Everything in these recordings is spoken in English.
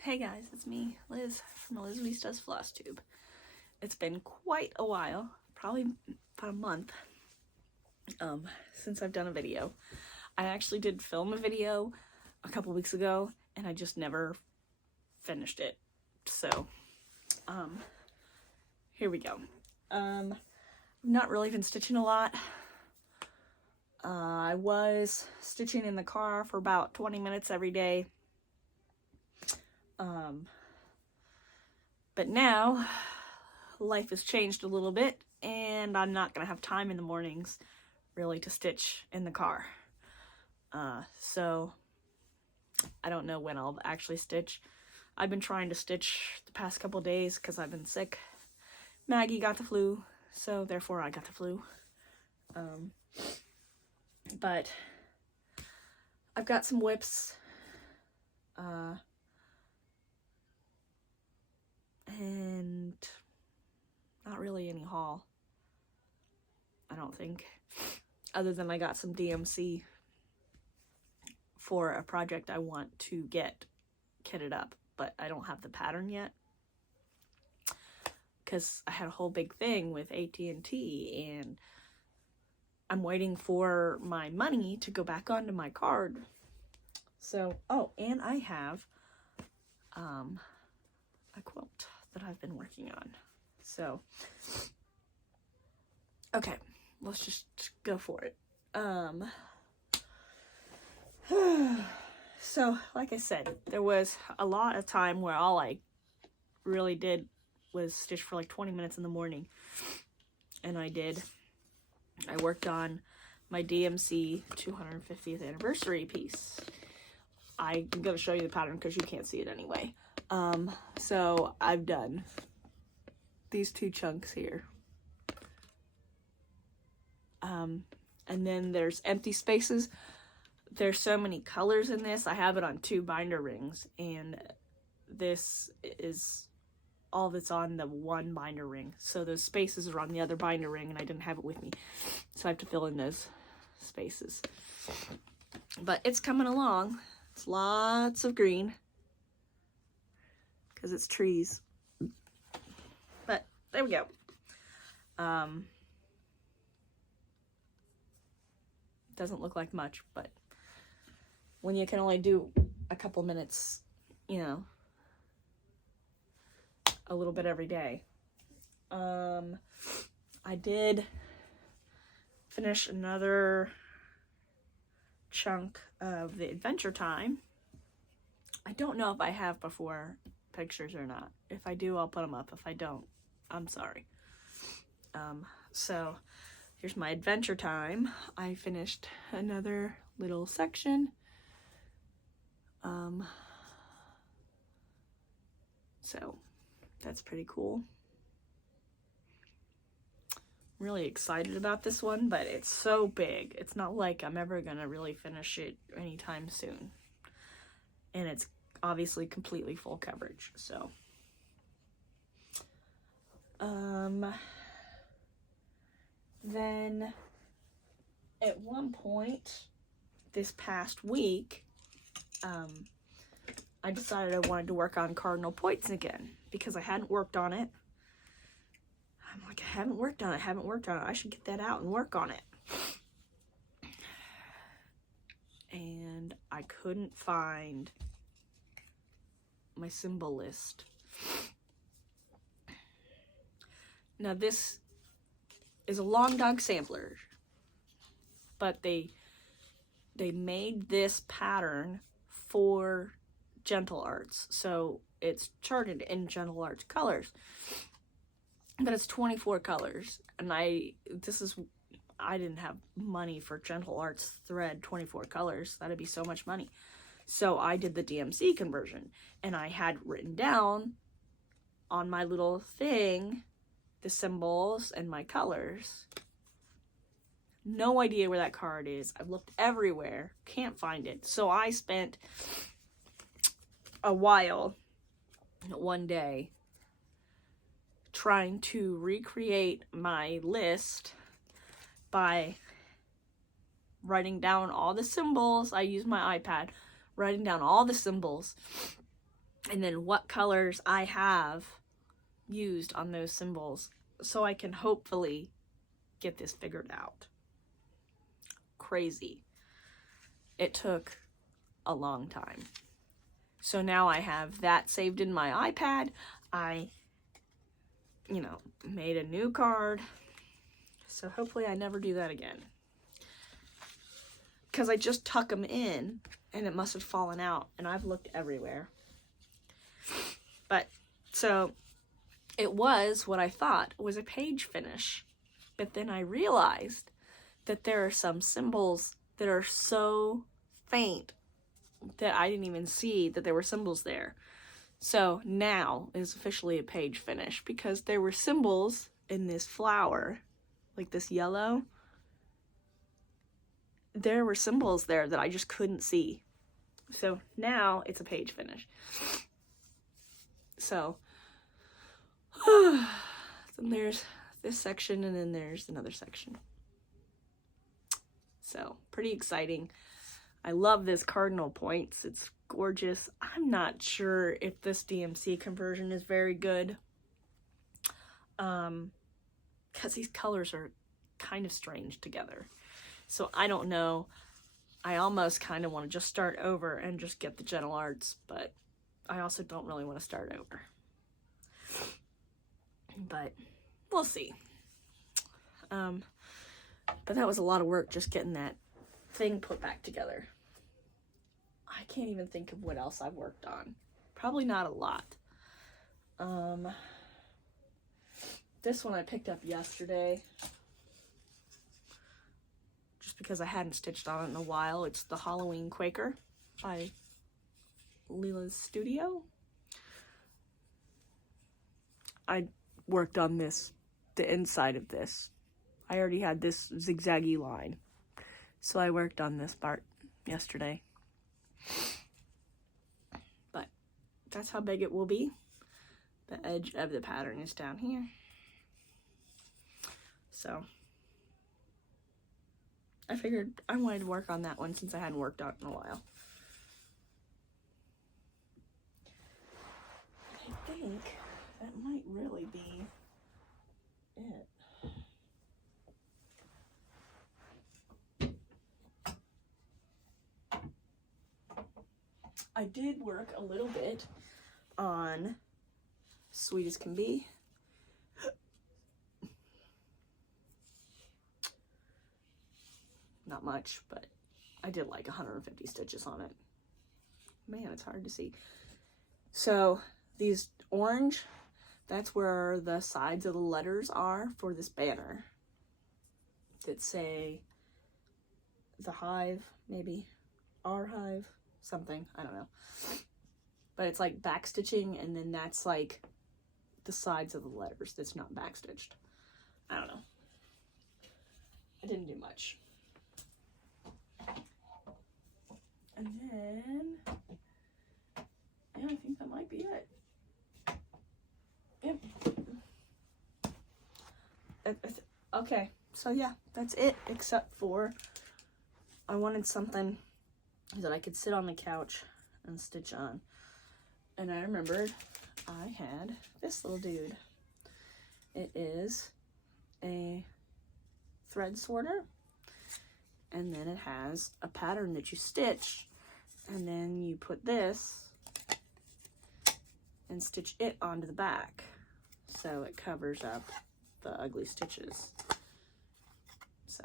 Hey guys, it's me, Liz, from Elizabeth's Flosstube. It's been quite a while, probably about a month, since I've done a video. I actually did film a video a couple weeks ago, and I just never finished it. So, here we go. I've not really been stitching a lot. I was stitching in the car for about 20 minutes every day. But now life has changed a little bit, and I'm not gonna have time in the mornings really to stitch in the car. So I don't know when I'll actually stitch. I've been trying to stitch the past couple days because I've been sick. Maggie got the flu, so therefore I got the flu. But I've got some whips. And not really any haul, I don't think, other than I got some DMC for a project I want to get kitted up, but I don't have the pattern yet because I had a whole big thing with AT&T, and I'm waiting for my money to go back onto my card. So, oh, and I have a quilt that I've been working on. So, okay, let's just go for it. So, like I said, there was a lot of time where all I really did was stitch for like 20 minutes in the morning. And I worked on my DMC 250th anniversary piece. I'm going to show you the pattern because you can't see it anyway. So I've done these two chunks here. And then there's empty spaces. There's so many colors in this. I have it on 2 binder rings, and this is all that's on the 1 binder ring. So those spaces are on the other binder ring, and I didn't have it with me. So I have to fill in those spaces. But it's coming along. It's lots of green because it's trees. But there we go. Doesn't look like much, but when you can only do a couple minutes, you know, a little bit every day. I did finish another chunk of the Adventure Time. I don't know if I have before pictures or not. If I do, I'll put them up. If I don't, I'm sorry. So here's my Adventure Time. I finished another little section. So that's pretty cool. I'm really excited about this one, but it's so big. It's not like I'm ever gonna really finish it anytime soon. And it's obviously completely full coverage, so. Then at one point this past week, I decided I wanted to work on cardinal points again because I hadn't worked on it. I'm like, I haven't worked on it. I should get that out and work on it. And I couldn't find my symbol list. Now this is a long dog sampler, but they made this pattern for Gentle Arts, so it's charted in Gentle Arts colors, but it's 24 colors, and I didn't have money for Gentle Arts thread 24 colors. That'd be so much money. So I did the DMC conversion, and I had written down on my little thing the symbols and my colors. No idea where that card is. I've looked everywhere, can't find it. So I spent a while, one day, trying to recreate my list by writing down all the symbols. I used my iPad, writing down all the symbols and then what colors I have used on those symbols, so I can hopefully get this figured out. Crazy. It took a long time. So now I have that saved in my iPad. I, you know, made a new card. So hopefully I never do that again. Because I just tuck them in and it must have fallen out, and I've looked everywhere. But, so it was what I thought was a page finish. But then I realized that there are some symbols that are so faint that I didn't even see that there were symbols there. So now is officially a page finish, because there were symbols in this flower, like this yellow. There were symbols there that I just couldn't see. So now it's a page finish. So, then there's this section, and then there's another section. So, pretty exciting. I love this cardinal points. It's gorgeous. I'm not sure if this DMC conversion is very good. Because these colors are kind of strange together. So I don't know. I almost kind of want to just start over and just get the Gentle Arts, but I also don't really want to start over. But we'll see. But that was a lot of work just getting that thing put back together. I can't even think of what else I've worked on. Probably not a lot. This one I picked up yesterday, just because I hadn't stitched on it in a while. It's the Halloween Quaker by Leela's Studio. I worked on this, the inside of this. I already had this zigzaggy line, so I worked on this part yesterday. But that's how big it will be. The edge of the pattern is down here. So I figured I wanted to work on that one since I hadn't worked on it in a while. I think that might really be it. I did work a little bit on Sweet as Can Be. Not much, but I did like 150 stitches on it. Man, it's hard to see. So these orange, that's where the sides of the letters are for this banner that say the hive, maybe our hive, something, I don't know. But it's like back stitching, and then that's like the sides of the letters that's not back stitched. I don't know. I didn't do much. And then, yeah, I think that might be it. Yep. Okay, so yeah, that's it, except for I wanted something that I could sit on the couch and stitch on. And I remembered I had this little dude. It is a thread sorter. And then it has a pattern that you stitch, and then you put this and stitch it onto the back, so it covers up the ugly stitches. So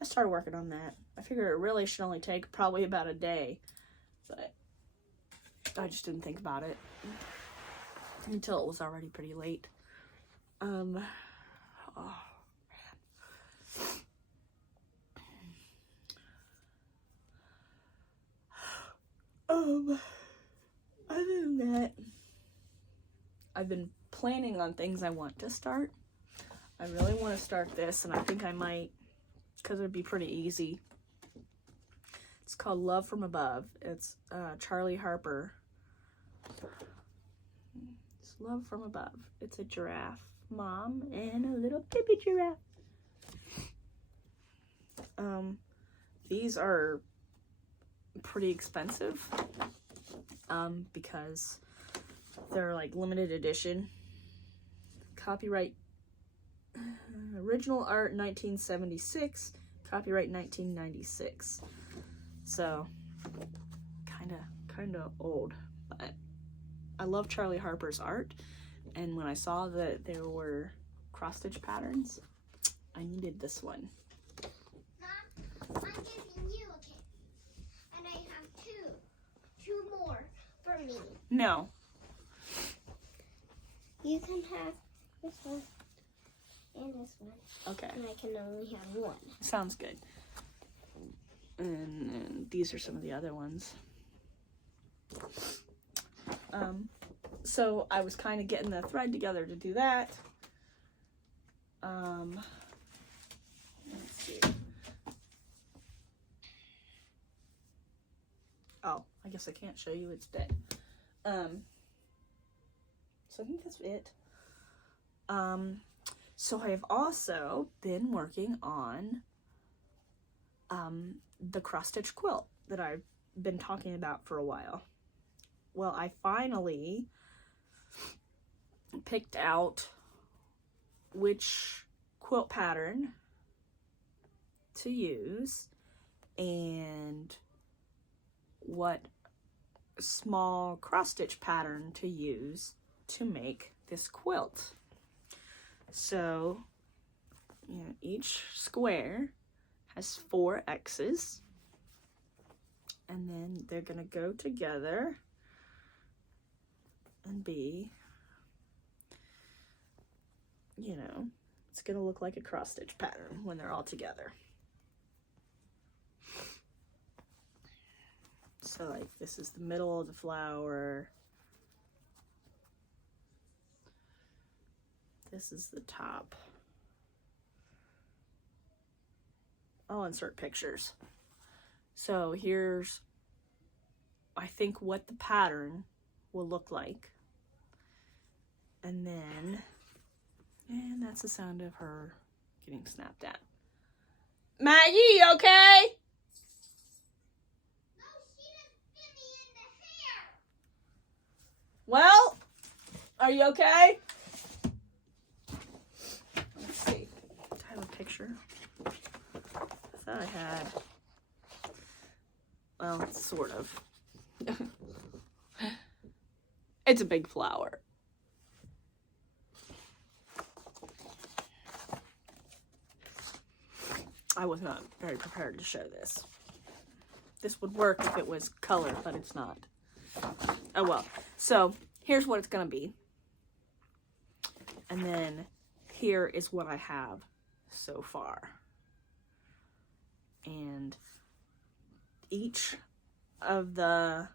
I started working on that. I figured it really should only take probably about a day, but I just didn't think about it until it was already pretty late. Other than that, I've been planning on things I want to start. I really want to start this, and I think I might, because it'd be pretty easy. It's called Love from Above. It's Charlie Harper. It's Love from Above. It's a giraffe mom and a little baby giraffe. These are pretty expensive. because they're like limited edition. Copyright, original art 1976, copyright 1996. So kind of old, but I love Charlie Harper's art, and when I saw that there were cross stitch patterns, I needed this one. Mom, I'm giving you a kit, and I have two more for me. No. You can have this one and this one. Okay. And I can only have one. Sounds good. And these are some of the other ones. So I was kind of getting the thread together to do that. Let's see. Oh, I guess I can't show you its bit. So I think that's it. So I have also been working on the cross stitch quilt that I've been talking about for a while. Well, I finally picked out which quilt pattern to use and what small cross stitch pattern to use to make this quilt. So, you know, each square has 4 X's, and then they're gonna go together and be, you know, it's gonna look like a cross stitch pattern when they're all together. So like this is the middle of the flower. This is the top. I'll insert pictures. So here's, I think, what the pattern will look like. And then, and that's the sound of her getting snapped at. Maggie, you okay? No, she didn't fit me in the hair. Well, are you okay? Let's see. Do I have a picture? I thought I had. Well, sort of. It's a big flower. I was not very prepared to show this. This would work if it was color, but it's not. Oh well. So here's what it's gonna be. And then here is what I have so far. And each of the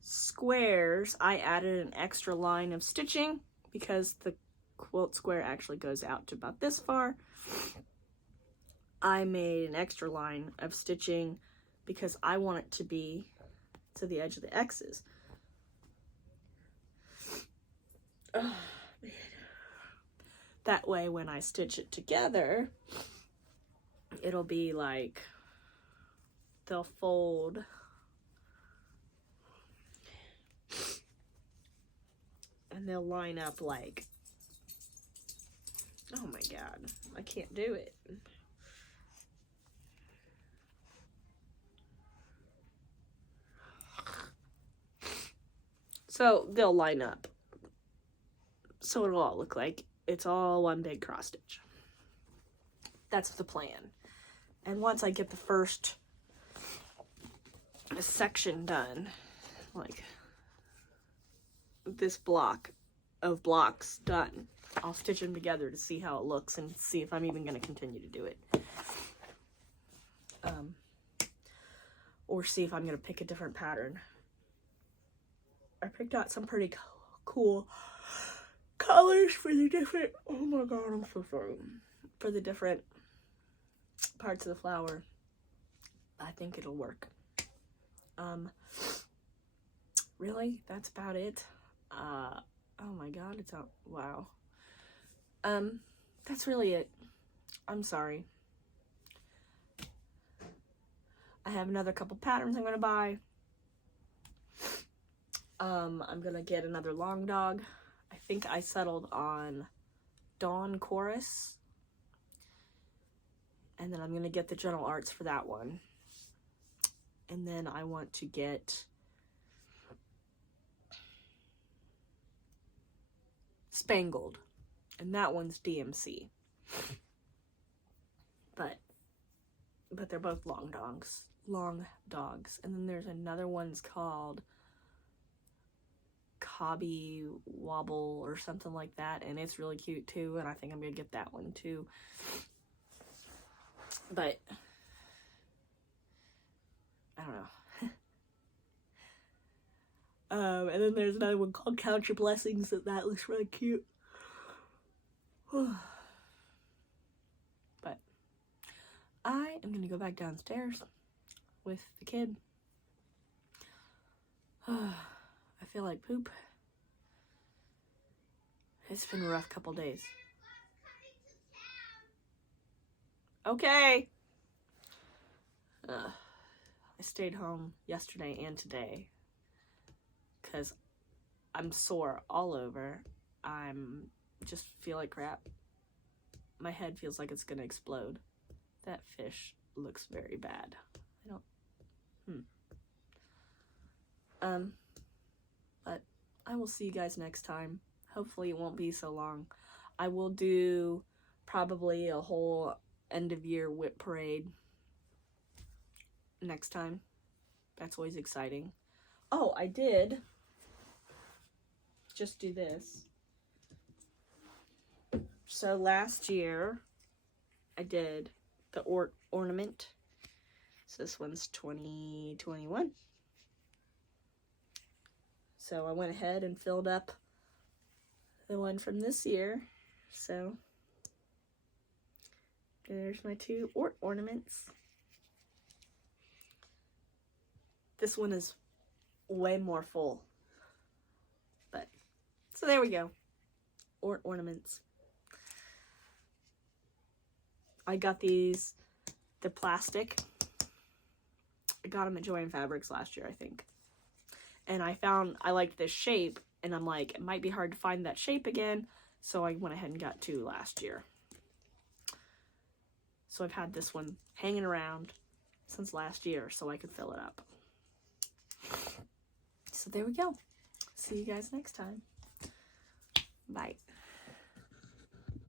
squares, I added an extra line of stitching because the quilt square actually goes out to about this far. I made an extra line of stitching because I want it to be to the edge of the X's. Oh, man. That way when I stitch it together, it'll be like they'll fold and they'll line up like, oh my god, I can't do it. So they'll line up. So it'll all look like it's all one big cross stitch. That's the plan. And once I get the first section done, like this block of blocks done, I'll stitch them together to see how it looks and see if I'm even going to continue to do it. Or see if I'm going to pick a different pattern. I picked out some pretty cool colors for the different, oh my god, I'm so sorry. For the different parts of the flower. I think it'll work. Really? That's about it? Oh my god, it's out. Wow. That's really it. I'm sorry. I have another couple patterns I'm gonna buy. I'm gonna get another long dog. I think I settled on Dawn Chorus. And then I'm gonna get the Gentle Arts for that one. And then I want to get Spangled. And that one's DMC. But they're both long dogs. Long dogs. And then there's another one's called Cobby Wobble or something like that. And it's really cute too. And I think I'm gonna get that one too. But I don't know. And then there's another one called Count Your Blessings. That looks really cute. But I am gonna go back downstairs with the kid. I feel like poop. It's been a rough couple days. Okay. I stayed home yesterday and today because I'm sore all over. I'm just feel like crap. My head feels like it's gonna explode. That fish looks very bad. But I will see you guys next time. Hopefully it won't be so long. I will do probably a whole end of year whip parade next time. That's always exciting. Oh, I did just do this. So last year I did the ornament. So this one's 2021. So I went ahead and filled up the one from this year. So there's my two ornaments. This one is way more full. But, so there we go. Ornaments. I got these, they're plastic. I got them at Joann Fabrics last year, I think. And I liked this shape, and I'm like, it might be hard to find that shape again. So I went ahead and got two last year. So I've had this one hanging around since last year so I could fill it up. So there we go. See you guys next time. Bye.